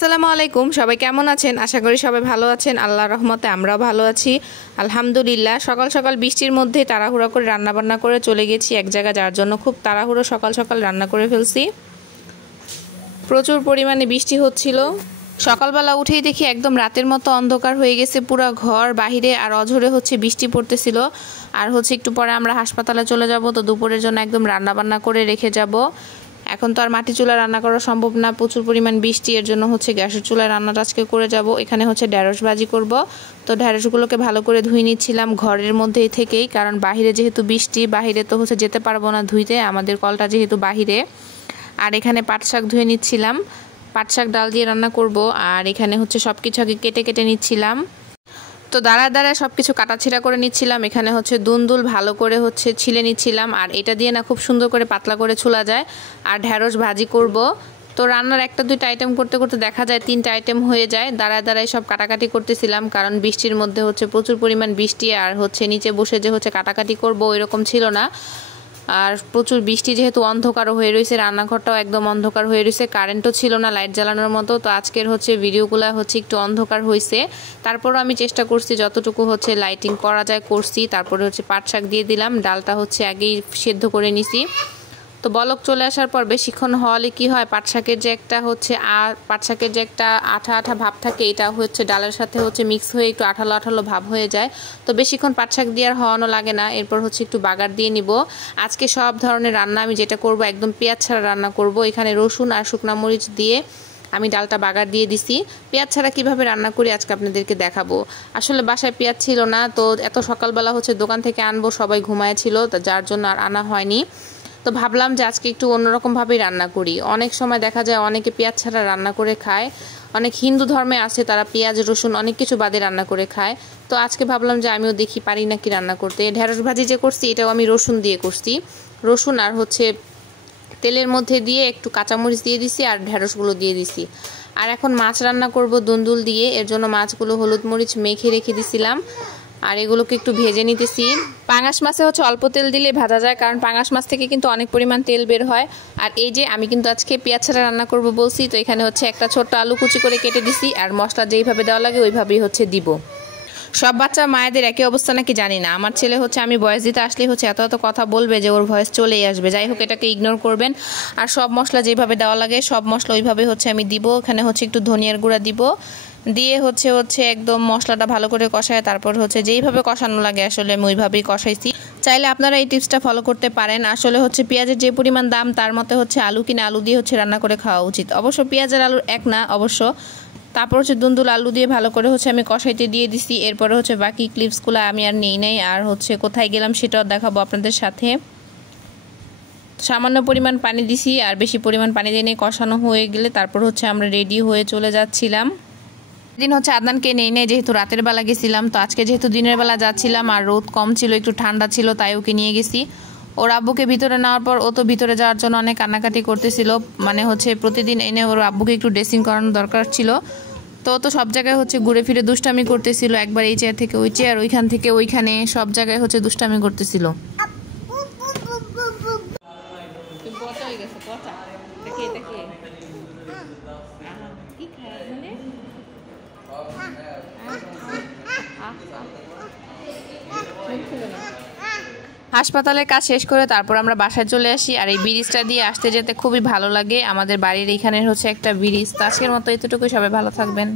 আসসালামু আলাইকুম, সবাই কেমন আছেন? আশা করি সবাই ভালো আছেন। আল্লাহর রহমতে আমরাও ভালো আছি আলহামদুলিল্লাহ। সকাল সকাল বৃষ্টির মধ্যে তাড়াহুড়া করে রান্নাবান্না করে চলে গেছি এক জায়গায়, যার জন্য খুব তাড়াহুড়ো সকাল সকাল রান্না করে ফেলছি। প্রচুর পরিমাণে বৃষ্টি হচ্ছিল। সকালবেলা উঠেই দেখি একদম রাতের মতো অন্ধকার হয়ে গেছে পুরো ঘর বাহিরে, আর অঝরে বৃষ্টি পড়তেছিল। আর একটু পরে আমরা হাসপাতালে চলে যাব, তো দুপুরের জন্য একদম রান্নাবান্না করে রেখে যাব। এখন তো আর মাটি চুলায় রান্না করা সম্ভব না, প্রচুর পরিমাণ বৃষ্টি, এর জন্য গ্যাসের চুলায় রান্নাটা আজকে করে যাব। এখানে ঢেঁড়স ভাজি করব, তো ঢেঁড়সগুলোকে ভালো করে ধুয়ে নিচ্ছিলাম ঘরের মধ্যেই থেকেই, কারণ বাহিরে যেহেতু বৃষ্টি, বাহিরে তো যেতে পারবো না ধুইতে, আমাদের কলটা যেহেতু বাহিরে। আর এখানে পাট শাক ধুয়ে নিচ্ছিলাম, পাট শাক ডাল দিয়ে রান্না করব। আর এখানে সব কিছু আগে কেটে কেটে নিচ্ছিলাম, তো দাঁড়ায় দাঁড়ায় সব কিছু কাটাছিড়া করে নিচ্ছিলাম। এখানে দুন্দুল ভালো করে ছিলে নিচ্ছিলাম, আর এটা দিয়ে না খুব সুন্দর করে পাতলা করে ছুলা যায়। আর ঢেঁড়স ভাজি করব, তো রান্নার একটা দুইটা আইটেম করতে করতে দেখা যায় তিনটা আইটেম হয়ে যায়। দাঁড়ায় দাঁড়ায় সব কাটাকাটি করতেছিলাম, কারণ বৃষ্টির মধ্যে প্রচুর পরিমাণ বৃষ্টি, আর নিচে বসে যে কাটাকাটি করব ওইরকম ছিল না। আর প্রচুর বৃষ্টি, যেহেতু অন্ধকারও হয়ে রয়েছে, রান্নাঘরটাও একদম অন্ধকার হয়ে রয়েছে, কারেন্টও ছিল না লাইট জ্বালানোর মতো। তো আজকের ভিডিওগুলো একটু অন্ধকার হয়েছে, তারপরও আমি চেষ্টা করছি যতটুকু লাইটিং করা যায় করছি। তারপরে পাট শাক দিয়ে দিলাম, ডালটা আগেই সেদ্ধ করে নিছি। তো বলক চলে আসার পর বেশিক্ষণ হলে কি হয়, পাট শাকের যে একটা পাট শাকের যে একটা আঠা আঠা ভাব থাকে, এটা ডালের সাথে মিক্স হয়ে একটু আঠালো আঠালো ভাব হয়ে যায়। তো বেশিক্ষণ পাট শাক দিয়ে আর হওয়ানো লাগে না। এরপর একটু বাগার দিয়ে নিব। আজকে সব ধরনের রান্না আমি যেটা করব একদম পেঁয়াজ ছাড়া রান্না করব। এখানে রসুন আর শুকনা মরিচ দিয়ে আমি ডালটা বাগার দিয়ে দিছি। পেঁয়াজ ছাড়া কীভাবে রান্না করি আজকে আপনাদেরকে দেখাবো। আসলে বাসায় পেঁয়াজ ছিল না, তো এত সকালবেলা দোকান থেকে আনবো, সবাই ঘুমায়েছিল, যার জন্য আর আনা হয়নি। তো ভাবলাম যে আজকে একটু অন্যরকমভাবেই রান্না করি। অনেক সময় দেখা যায় অনেকে পেঁয়াজ ছাড়া রান্না করে খায়, অনেক হিন্দু ধর্মে আছে তারা পেঁয়াজ রসুন অনেক কিছু বাদে রান্না করে খায়। তো আজকে ভাবলাম যে আমিও দেখি পারি নাকি রান্না করতে। ঢেঁড়স ভাজি যে করছি এটাও আমি রসুন দিয়ে করছি, রসুন আর তেলের মধ্যে দিয়ে একটু কাঁচামরিচ দিয়ে দিছি, আর ঢেঁড়সগুলো দিয়ে দিছি। আর এখন মাছ রান্না করব দুন্দুল দিয়ে, এর জন্য মাছগুলো হলুদ মরিচ মেখে রেখে দিছিলাম, আর এগুলোকে একটু ভেজে নিতেছি। পাঙাশ মাছে অল্প তেল দিলে ভাজা যায়, কারণ পাঙাশ মাছ থেকে কিন্তু অনেক পরিমাণ তেল বের হয়। আর এই যে আমি কিন্তু আজকে পেঁয়াজ ছাড়া রান্না করব বলছি, তো এখানে একটা ছোট্ট আলু কুচি করে কেটে দিছি, আর মশলা যেইভাবে দেওয়া লাগে ওইভাবেই দিব। সব বাচ্চা মায়েদের একই অবস্থা নাকি জানি না, আমার ছেলে আমি ভয়েস দিতে আসলে এত এত কথা বলবে যে ওর ভয়েস চলেই আসবে। যাই হোক, এটাকে ইগনোর করবেন। আর সব মশলা যেভাবে দেওয়া লাগে সব মশলা ওইভাবে আমি দিব। এখানে একটু ধনিয়ার গুঁড়া দিব, দিয়ে একদম মশলাটা ভালো করে কষায়, তারপর যেইভাবে কষানো লাগে আসলে আমি ওইভাবেই কষাইছি। চাইলে আপনারা এই টিপসটা ফলো করতে পারেন। আসলে পেঁয়াজের যে পরিমাণ দাম তার মতে আলু কিনে আলু দিয়ে রান্না করে খাওয়া উচিত। অবশ্য পেঁয়াজের আলুর এক না অবশ্য। তারপর দুন্দুল আলু দিয়ে ভালো করে আমি কষাইতে দিয়ে দিছি। এরপরে বাকি ক্লিপসগুলো আমি আর নেই নাই, আর কোথায় গেলাম সেটাও দেখাবো আপনাদের সাথে। সামান্য পরিমাণ পানি দিছি, আর বেশি পরিমাণ পানি দিয়ে নিয়ে কষানো হয়ে গেলে তারপর আমরা রেডি হয়ে চলে যাচ্ছিলাম। দিন আদনানকে নেই নেই, যেহেতু রাতের বেলা গেছিলাম, তো আজকে যেহেতু দিনের বেলা যাচ্ছিলাম আর রোদ কম ছিল, একটু ঠান্ডা ছিল, তাই ওকে নিয়ে গেছি। ওর আব্বুকে ভিতরে নেওয়ার পর ও তো ভিতরে যাওয়ার জন্য অনেক কান্নাকাটি করতেছিল, মানে প্রতিদিন এনে ওর আব্বুকে একটু ড্রেসিং করানো দরকার ছিল। তো সব জায়গায় ঘুরে ফিরে দুষ্টামি করতেছিল, একবার এই চেয়ার থেকে ওই চেয়ার, ওইখান থেকে ওইখানে, সব জায়গায় দুষ্টামি করতেছিল। হাসপাতালের কাজ শেষ করে তারপর আমরা বাসায় চলে আসি, আর এই ব্রিজটা দিয়ে আসতে যেতে খুবই ভালো লাগে। আমাদের বাড়ির এইখানে একটা ব্রিজ। তো আজকের মতো এতটুকুই, সবাই ভালো থাকবেন।